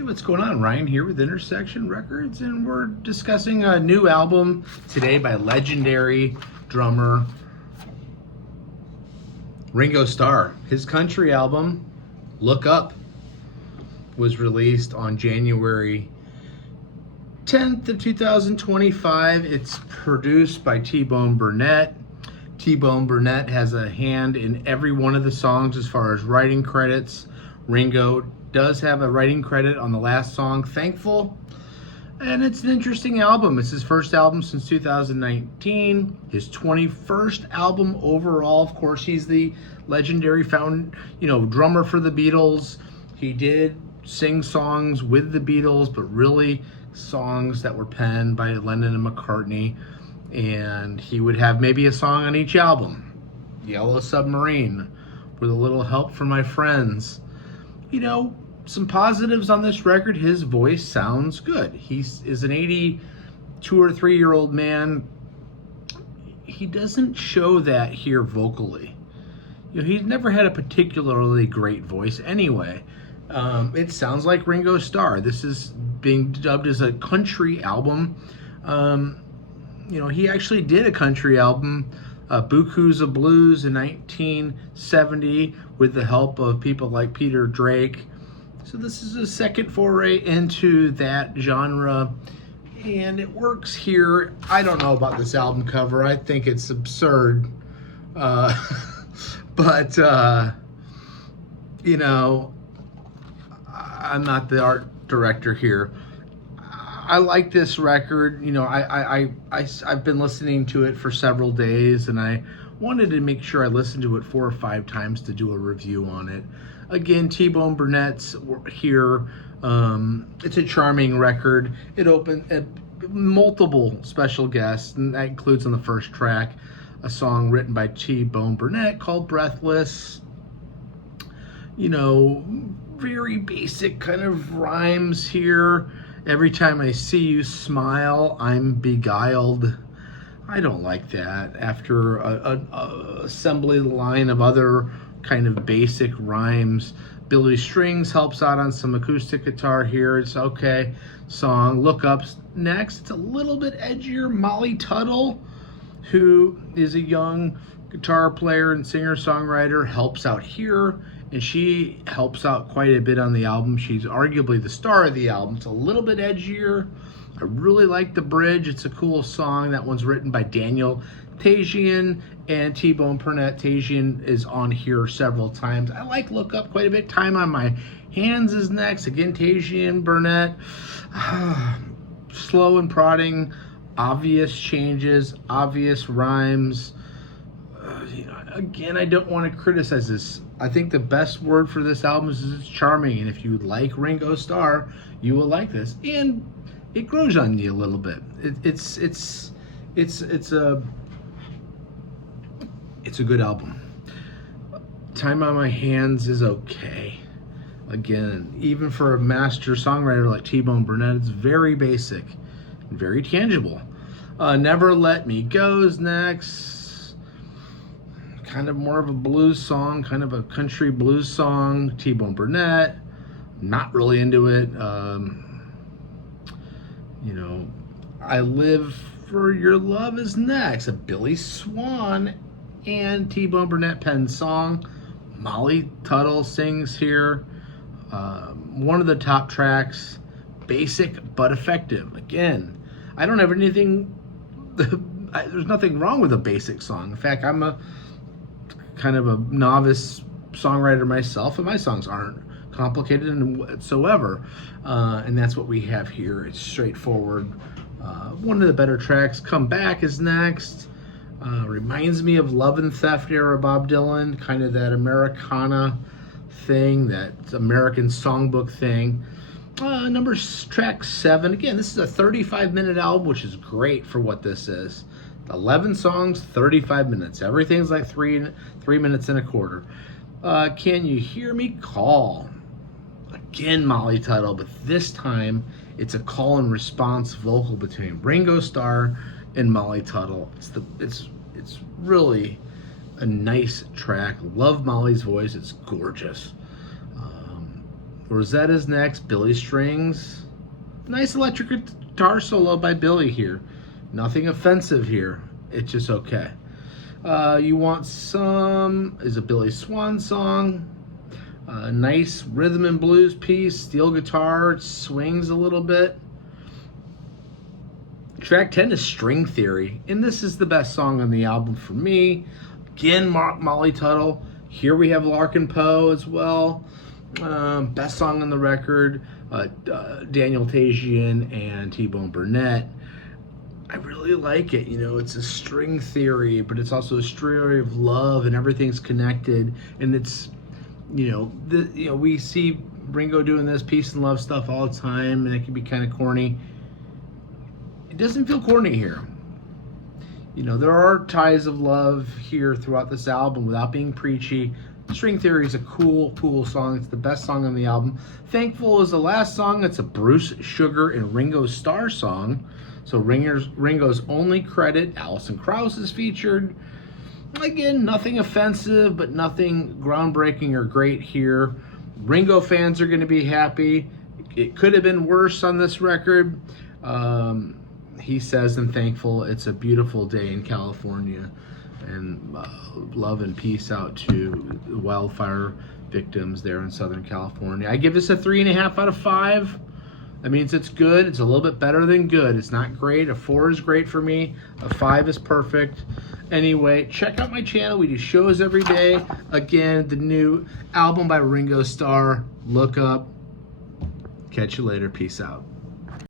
Hey, what's going on? Ryan here with Intersection Records, and we're discussing a new album today by legendary drummer Ringo Starr. His country album, Look Up, was released on January 10th of 2025. It's produced by T-Bone Burnett. T-Bone Burnett has a hand in every one of the songs as far as writing credits. Ringo does have a writing credit on the last song, Thankful. And it's an interesting album. It's his first album since 2019, his 21st album overall. Of course, he's the legendary drummer for the Beatles. He did sing songs with the Beatles, but really songs that were penned by Lennon and McCartney. And he would have maybe a song on each album. Yellow Submarine, With a Little Help from My Friends. Some positives on this record. His voice sounds good. He is an 82 or 3-year-old man. He doesn't show that here vocally. He's never had a particularly great voice anyway. It sounds like Ringo Starr. This is being dubbed as a country album. He actually did a country album, Bukus of Blues, in 1970 with the help of people like Peter Drake. So this is a second foray into that genre, and it works here. I don't know about this album cover. I think it's absurd. But I'm not the art director here. I like this record. I've been listening to it for several days, and I wanted to make sure I listened to it 4 or 5 times to do a review on it. Again, T-Bone Burnett's here. It's a charming record. It opened at multiple special guests, and that includes on the first track a song written by T-Bone Burnett called Breathless. Very basic kind of rhymes here. Every time I see you smile, I'm beguiled. I don't like that. After a assembly line of other kind of basic rhymes, Billy Strings helps out on some acoustic guitar here. It's okay song. Look Up's next. It's a little bit edgier. Molly Tuttle, who is a young guitar player and singer-songwriter, helps out here, and she helps out quite a bit on the album. She's arguably the star of the album. It's a little bit edgier. I really like the bridge. It's a cool song. That one's written by Daniel Tajian and T-Bone Burnett. Tajian is on here several times. I like Look Up quite a bit. Time on My Hands is next. Again, Tajian, Burnett. Slow and prodding. Obvious changes. Obvious rhymes. Again, I don't want to criticize this. I think the best word for this album is it's charming. And if you like Ringo Starr, you will like this. And it grows on you a little bit. It's a good album. Time on My Hands is okay. Again, even for a master songwriter like T-Bone Burnett, it's very basic and very tangible. Never Let Me Go is next. Kind of more of a blues song, kind of a country blues song. T-Bone Burnett, not really into it. I Live for Your Love is next. A Billy Swan and T-Bone Burnett penned song. Molly Tuttle sings here. One of the top tracks, basic but effective. Again, I don't have anything, there's nothing wrong with a basic song. In fact, I'm a kind of a novice songwriter myself, and my songs aren't complicated whatsoever. And that's what we have here. It's straightforward. One of the better tracks, Come Back, is next. Reminds me of Love and Theft era Bob Dylan, kind of that Americana thing, that American songbook thing. Track 7. Again, this is a 35-minute album, which is great for what this is. 11 songs, 35 minutes. Everything's like 3 minutes and a quarter. Can You Hear Me Call? Again, Molly Tuttle, but this time it's a call and response vocal between Ringo Starr and Molly Tuttle. It's really a nice track. Love Molly's voice. It's gorgeous. Rosetta's next. Billy Strings. Nice electric guitar solo by Billy here. Nothing offensive here. It's just okay. You want some, is a Billy Swan song. Nice rhythm and blues piece. Steel guitar. It swings a little bit. Track 10 is String Theory. And this is the best song on the album for me. Again, Molly Tuttle. Here we have Larkin Poe as well. Best song on the record. Daniel Tajian and T-Bone Burnett. I really like it. You know, it's a string theory, but it's also a story of love, and everything's connected. And it's, we see Ringo doing this peace and love stuff all the time, and it can be kind of corny. It doesn't feel corny here. There are ties of love here throughout this album without being preachy. String Theory is a cool song. It's the best song on the album. Thankful is the last song. It's a Bruce Sugar and Ringo Starr song. So Ringo's only credit. Alison Krauss is featured. Again, nothing offensive, but nothing groundbreaking or great here. Ringo fans are going to be happy. It could have been worse on this record. He says, and thankful, it's a beautiful day in California. And love and peace out to the wildfire victims there in Southern California. I give this a 3.5 out of 5. That means it's good. It's a little bit better than good. It's not great. A 4 is great for me. A 5 is perfect. Anyway, check out my channel. We do shows every day. Again, the new album by Ringo Starr. Look up. Catch you later. Peace out.